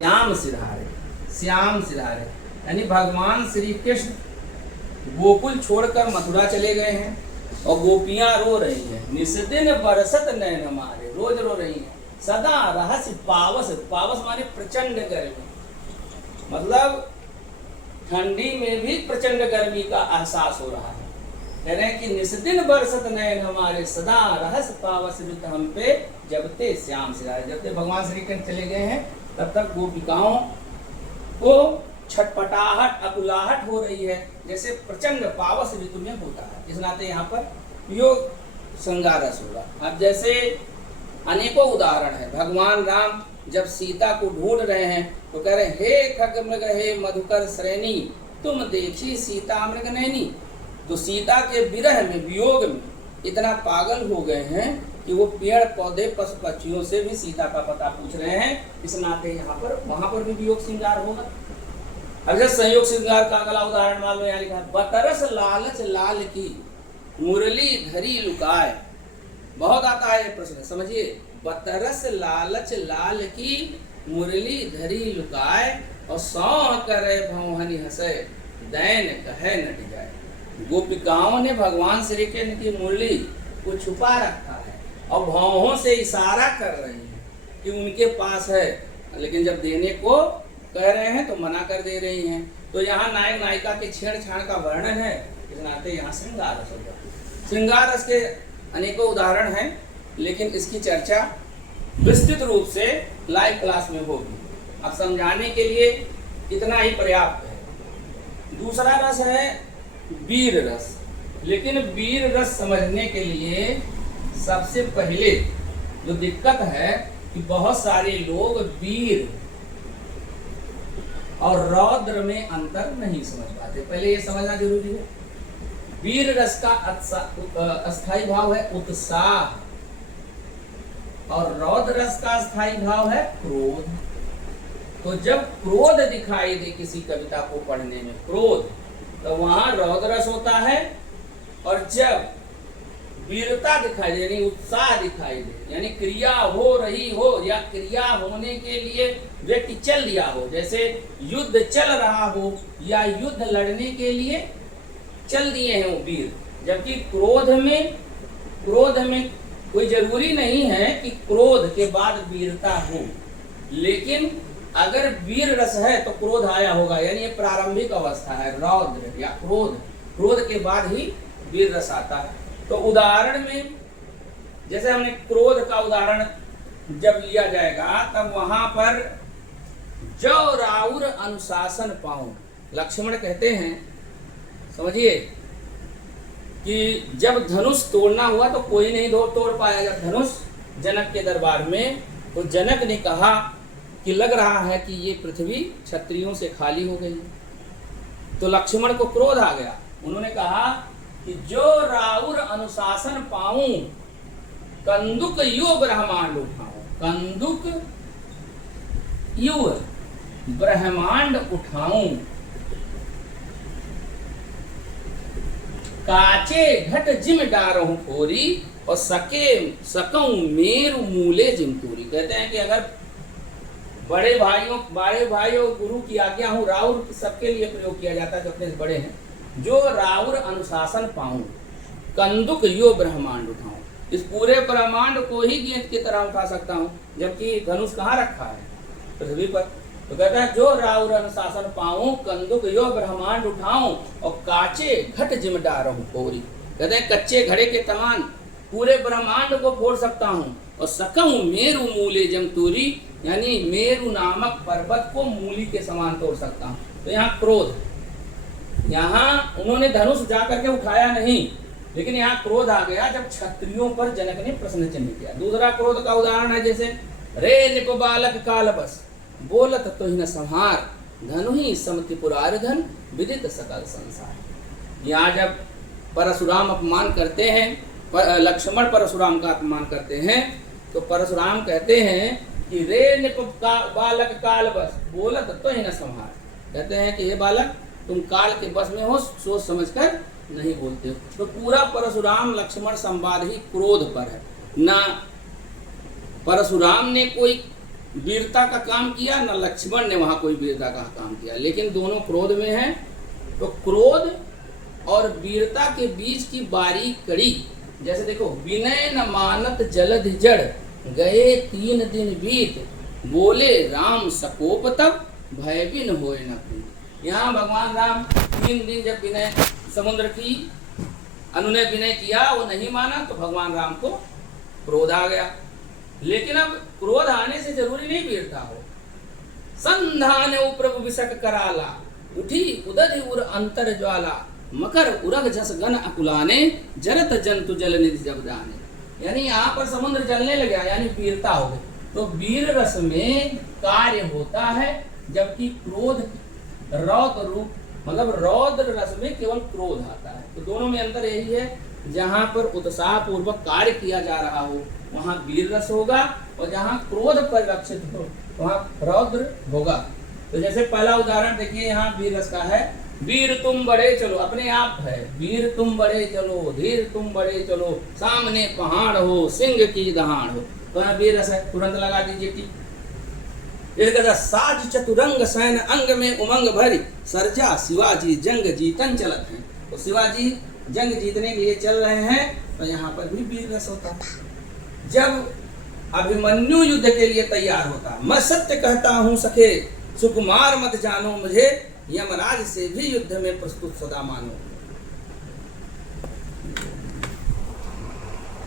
श्याम सिधारे, श्याम सिधारे यानी भगवान श्री कृष्ण गोकुल छोड़कर मथुरा चले गए हैं और गोपियां रो रही हैं। निस्दिन बरसत नैन हमारे, रोज रो रही हैं। सदा रहस्य पावस, पावस माने प्रचंड गर्मी, मतलब ठंडी में भी प्रचंड गर्मी का एहसास हो रहा है। कह रहे हैं कि निस्दिन बरसत नैन हमारे, सदा रहस्य पावस वित हम पे, जबते श्याम सिधारे। जब तक भगवान श्री कृष्ण चले गए हैं तब तक गोपिकाओं को छटपटाहट अकुलाहट हो रही है, जैसे प्रचंड पावस ऋतु में होता है। इस नाते यहाँ पर योग श्रृंगार रस होगा। अब जैसे अनेकों उदाहरण है। भगवान राम जब सीता को ढूंढ रहे हैं तो कह रहे हैं, हे खगमृग हे मधुकर श्रेणी, तुम देखी सीता मृग नैनी। तो सीता के विरह में, वियोग में इतना पागल हो गए हैं कि वो पेड़ पौधे पशु पक्षियों से भी सीता का पता पूछ रहे हैं। इस नाते यहाँ पर वहां पर भी वियोग श्रृंगार होगा। अब जैसे संयोग श्रृंगार का अगला उदाहरण मान लो, यहाँ लिखा है, बतरस लालच लाल की मुरली धरी लुकाए। बहुत आता है ये प्रश्न, समझिए। बतरस लालच लाल की मुरली धरी लुकाए, और सौ करे भौहनी हंसे, दैन कहे नट जाए। गोपिकाओं ने भगवान श्री कृष्ण की मुरली को छुपा रखा है और भौहों से इशारा कर रही हैं कि उनके पास है, लेकिन जब देने को कह रहे हैं तो मना कर दे रही हैं। तो यहाँ नायक नायिका के छेड़छाड़ का वर्णन है। इस नाते यहाँ श्रृंगार रस होगा। श्रृंगार रस के अनेकों उदाहरण हैं, लेकिन इसकी चर्चा विस्तृत रूप से लाइव क्लास में होगी। अब समझाने के लिए इतना ही पर्याप्त है। दूसरा रस है वीर रस। लेकिन वीर रस समझने के लिए सबसे पहले जो दिक्कत है कि बहुत सारे लोग वीर और रौद्र में अंतर नहीं समझ पाते। पहले ये समझना जरूरी है। वीर रस का अस्थाई भाव है उत्साह, और रौद्र रस का अस्थाई भाव है क्रोध। तो जब क्रोध दिखाई दे किसी कविता को पढ़ने में, क्रोध, तो वहां रौद्र रस होता है। और जब वीरता दिखाई दे यानी उत्साह दिखाई दे, यानी क्रिया हो रही हो या क्रिया होने के लिए व्यक्ति चल दिया हो, जैसे युद्ध चल रहा हो या युद्ध लड़ने के लिए चल दिए हैं वो वीर। जबकि क्रोध में कोई जरूरी नहीं है कि क्रोध के बाद वीरता हो, लेकिन अगर वीर रस है तो क्रोध आया होगा, यानी ये प्रारंभिक अवस्था है रौद्र या क्रोध के बाद ही वीर रस आता है। तो उदाहरण में जैसे हमने क्रोध का उदाहरण जब लिया जाएगा तब वहां पर जो राउर अनुशासन पाऊं, लक्ष्मण कहते हैं, समझिए, कि जब धनुष तोड़ना हुआ तो कोई नहीं तोड़ पाया। जब धनुष जनक के दरबार में, तो जनक ने कहा कि लग रहा है कि ये पृथ्वी क्षत्रियों से खाली हो गई। तो लक्ष्मण को क्रोध आ गया। उन्होंने कहा कि जो राउर अनुशासन पाऊं, कंदुक यु ब्रह्मांड उठाऊं, कंदुक यु ब्रह्मांड उठाऊं, काचे घट जिम डारहूं फोरी, और सकऊं मेरु मूले जिमतूरी। कहते हैं कि अगर बड़े भाइयों गुरु की आज्ञा हो, राउर सबके लिए प्रयोग किया जाता है जो अपने से बड़े हैं। जो राउर अनुशासन पाऊं, कंदुक यो ब्रह्मांड उठाऊं, इस पूरे ब्रह्मांड को ही गेंद की तरह उठा सकता हूं। जबकि धनुष कहाँ रखा है? पृथ्वी पर। तो कहता है जो राउर अनुशासन पाऊं, कंदुक यो ब्रह्मांड उठाऊं, और काचे घट जिम डारहूं फोरी। कहते हैं कच्चे घड़े के समान पूरे ब्रह्मांड को फोड़ सकता हूं, और सकऊं मेरु मूले जमतूरी, यानी मेरु नामक पर्वत को मूली के समान तोड़ सकता हूं। तो यहाँ क्रोध, यहाँ उन्होंने धनुष जाकर के उठाया नहीं, लेकिन यहाँ क्रोध आ गया जब क्षत्रियों पर जनक ने प्रश्न चिन्ह किया। दूसरा क्रोध का उदाहरण है जैसे, रे निप बालक काल बस, बोलत तो ही न संहार, धनु ही समति पुरार धन, विदित सकल संसार। यहाँ जब परशुराम अपमान करते हैं, लक्ष्मण परशुराम का अपमान करते हैं, तो परशुराम कहते हैं कि रे निप बालक काल बस, बोलत तो ही न संहार। कहते हैं कि हे बालक, तुम काल के बस में हो, सोच समझकर नहीं बोलते हो। तो पूरा परशुराम लक्ष्मण संवाद ही क्रोध पर है। ना परशुराम ने कोई वीरता का काम किया, न लक्ष्मण ने वहां कोई वीरता का काम किया, लेकिन दोनों क्रोध में हैं। तो क्रोध और वीरता के बीच की बारीक कड़ी, जैसे देखो, विनय न मानत जलधि जड़, गए 3 दिन बीत, बोले राम सकोप तब, भय बिन होए न प्रीत। यहाँ भगवान राम 3 दिन जब विनय समुद्र की अनुनय विनय किया, वो नहीं माना, तो भगवान राम को क्रोध आ गया। लेकिन अब क्रोध आने से जरूरी नहीं वीरता हो। संधान प्रभु विषक कराला, उठी उदधि उर अंतर ज्वाला, मकर उरग जस गन अकुलाने, जरत जंतु जल निधि जब जाने। यानी यहाँ पर समुद्र जलने लगा, यानी वीरता हो गई। तो वीर रस में कार्य होता है, जबकि क्रोध रौद्र रूप, मतलब रौद्र रस में केवल क्रोध आता है। तो दोनों में अंतर यही है, जहाँ पर उत्साह पूर्वक कार्य किया जा रहा हो वहाँ वीर रस होगा, और जहाँ क्रोध परिलक्षित हो वहाँ रौद्र होगा। तो जैसे पहला उदाहरण देखिए, यहाँ वीर रस का है, वीर तुम बड़े चलो, अपने आप है, वीर तुम बड़े चलो, धीर तुम बड़े चलो, सामने पहाड़ हो, सिंह की दहाड़ हो। तो यहाँ वीर रस है, तुरंत लगा दीजिए कि साज चतुरंग सैन अंग में उमंग भरी, सरजा शिवाजी जंग जीतन चलत हैं। तो शिवाजी जंग जीतने के लिए चल रहे हैं, तो यहाँ पर भी वीर रस होता है। जब अभिमन्यु युद्ध के लिए तैयार होता, मैं सत्य कहता हूँ सखे, सुकुमार मत जानो मुझे, यमराज से भी युद्ध में प्रस्तुत सदा मानो।